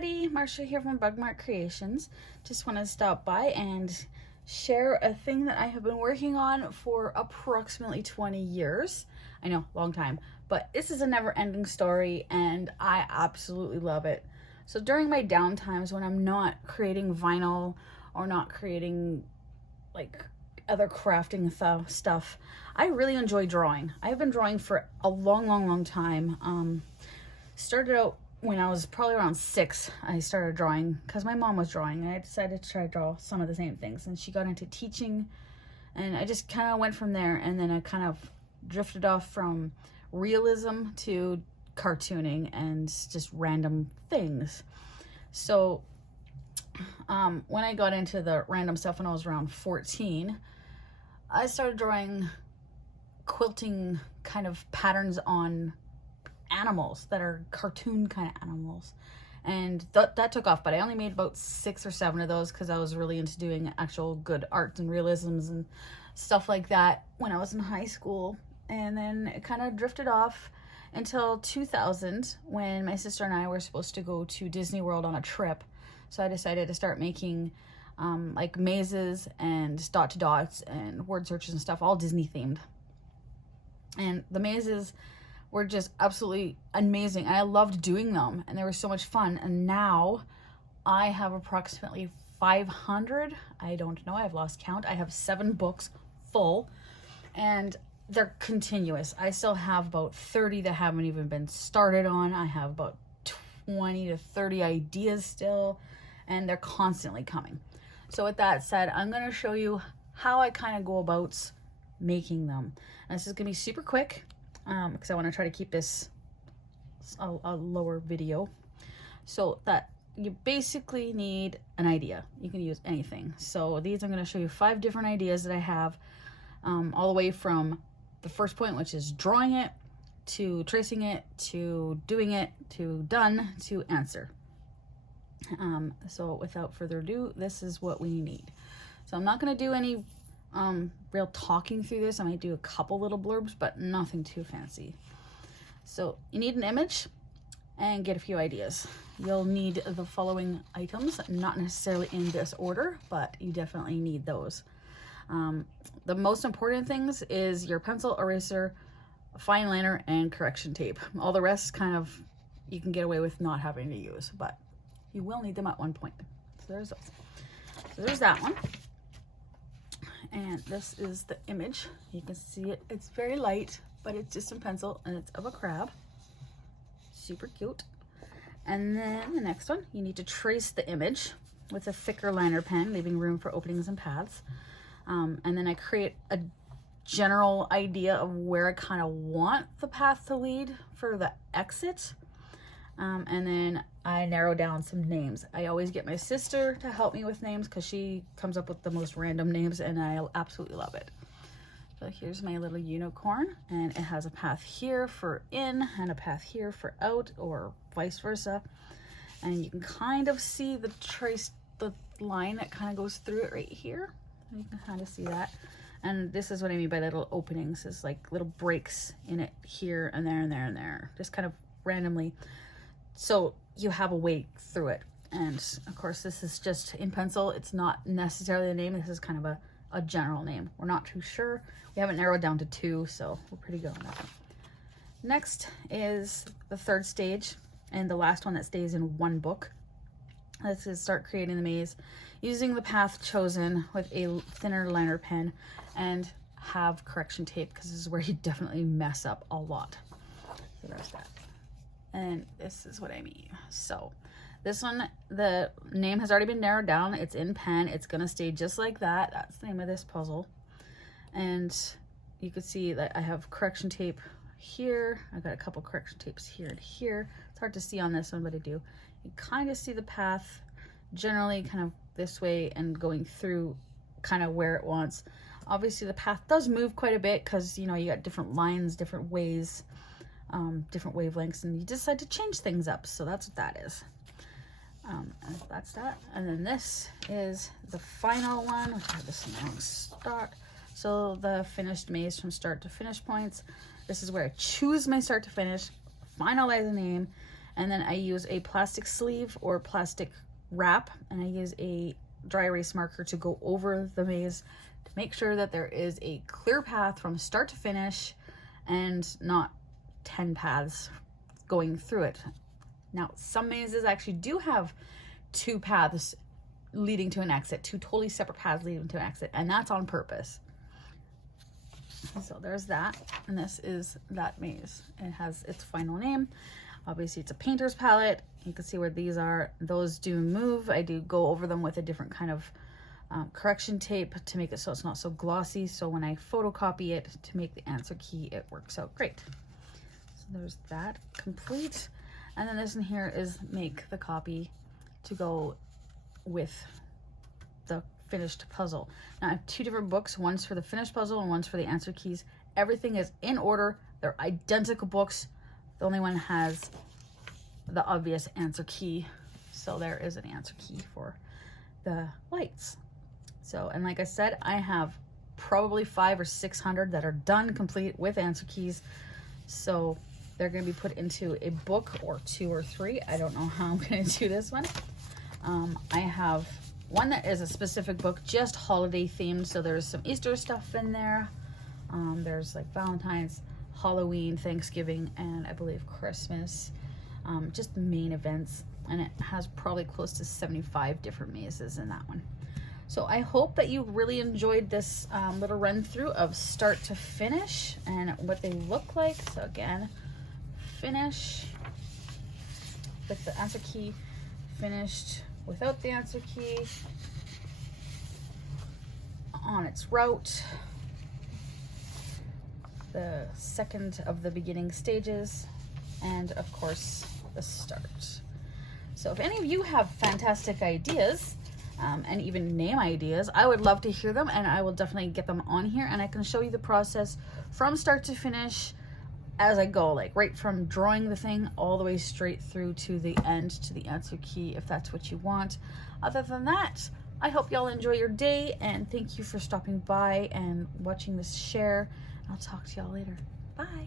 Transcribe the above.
everybody, Marcia here from Bugmark Creations. Just want to stop by and share a thing that I have been working on for approximately 20 years. I know, long time, but this is a never-ending story and I absolutely love it. So during my downtimes when I'm not creating vinyl or not creating like other crafting stuff, I really enjoy drawing. I've been drawing for a long time. Started out when I was probably around 6. I started drawing because my mom was drawing and I decided to try to draw some of the same things, and she got into teaching and I just kind of went from there, and then I kind of drifted off from realism to cartooning and just random things. So when I got into the random stuff when I was around 14, I started drawing quilting kind of patterns on animals that are cartoon kind of animals, and that took off, but I only made about 6 or 7 of those because I was really into doing actual good arts and realisms and stuff like that when I was in high school. And then it kind of drifted off until 2000 when my sister and I were supposed to go to Disney World on a trip. So I decided to start making like mazes and dot to dots and word searches and stuff, all Disney themed. And the mazes were just absolutely amazing. I loved doing them and they were so much fun. And now I have approximately 500. I don't know, I've lost count. I have 7 books full and they're continuous. I still have about 30 that haven't even been started on. I have about 20 to 30 ideas still, and they're constantly coming. So with that said, I'm going to show you how I kind of go about making them. And this is going to be super quick because I want to try to keep this a lower video. So that you basically need an idea. You can use anything. So these I'm going to show you 5 different ideas that I have, all the way from the first point, which is drawing it, to tracing it, to doing it, to done, to answer. So without further ado, this is what we need. So I'm not going to do any real talking through this. I might do a couple little blurbs, but nothing too fancy. So you need an image and get a few ideas. You'll need the following items, not necessarily in this order, but you definitely need those. The most important things is your pencil, eraser, fine liner, and correction tape. All the rest kind of you can get away with not having to use, but you will need them at one point. So there's those. So there's that one. And this is the image. You can see it. It's very light, but it's just in pencil and it's of a crab. Super cute. And then the next one, you need to trace the image with a thicker liner pen, leaving room for openings and paths. And then I create a general idea of where I kind of want the path to lead for the exit. And then I narrow down some names. I always get my sister to help me with names because she comes up with the most random names and I absolutely love it. So here's my little unicorn, and it has a path here for in and a path here for out, or vice versa. And you can kind of see the line that kind of goes through it right here. You can kind of see that. And this is what I mean by little openings. It's like little breaks in it here and there and there and there, just kind of randomly. So you have a way through it. And of course, this is just in pencil. It's not necessarily a name. This is kind of a general name. We're not too sure. We haven't narrowed down to 2, so we're pretty good on that one. Next is the 3rd stage and the last one that stays in one book. This is start creating the maze using the path chosen with a thinner liner pen, and have correction tape because this is where you definitely mess up a lot. So there's that. And this is what I mean. So this one, the name has already been narrowed down. It's in pen. It's going to stay just like that. That's the name of this puzzle. And you can see that I have correction tape here. I've got a couple correction tapes here and here. It's hard to see on this one, but I do. You kind of see the path generally kind of this way and going through kind of where it wants. Obviously the path does move quite a bit because, you know, you got different lines, different ways, different wavelengths, and you decide to change things up. So that's what that is. And that's that. And then this is the final one, which I have this long start. So the finished maze from start to finish points. This is where I choose my start to finish, finalize a name, And then I use a plastic sleeve or plastic wrap, and I use a dry erase marker to go over the maze to make sure that there is a clear path from start to finish and not 10 paths going through it. Now, some mazes actually do have 2 paths leading to an exit, 2 totally separate paths leading to an exit, and that's on purpose. So there's that, and this is that maze. It has its final name. Obviously it's a painter's palette. You can see where these are. Those do move. I do go over them with a different kind of correction tape to make it so it's not so glossy. So when I photocopy it to make the answer key, it works out great. So there's that complete. And then this in here is make the copy to go with the finished puzzle. Now I have 2 different books. One's for the finished puzzle and one's for the answer keys. Everything is in order. They're identical books. The only one has the obvious answer key. So there is an answer key for the lights. So, and like I said, I have probably 500 or 600 that are done complete with answer keys. So they're going to be put into a book or 2 or 3. I don't know how I'm going to do this one. I have one that is a specific book, just holiday themed. So there's some Easter stuff in there. There's like Valentine's, Halloween, Thanksgiving, and I believe Christmas. Just the main events. And it has probably close to 75 different mazes in that one. So I hope that you really enjoyed this little run through of start to finish and what they look like. So again, finish with the answer key, finished without the answer key, on its route, the second of the beginning stages, and of course the start. So if any of you have fantastic ideas and even name ideas, I would love to hear them, and I will definitely get them on here, and I can show you the process from start to finish as I go, like right from drawing the thing all the way straight through to the end, to the answer key, if that's what you want. Other than that, I hope y'all enjoy your day, and thank you for stopping by and watching this share. I'll talk to y'all later. Bye.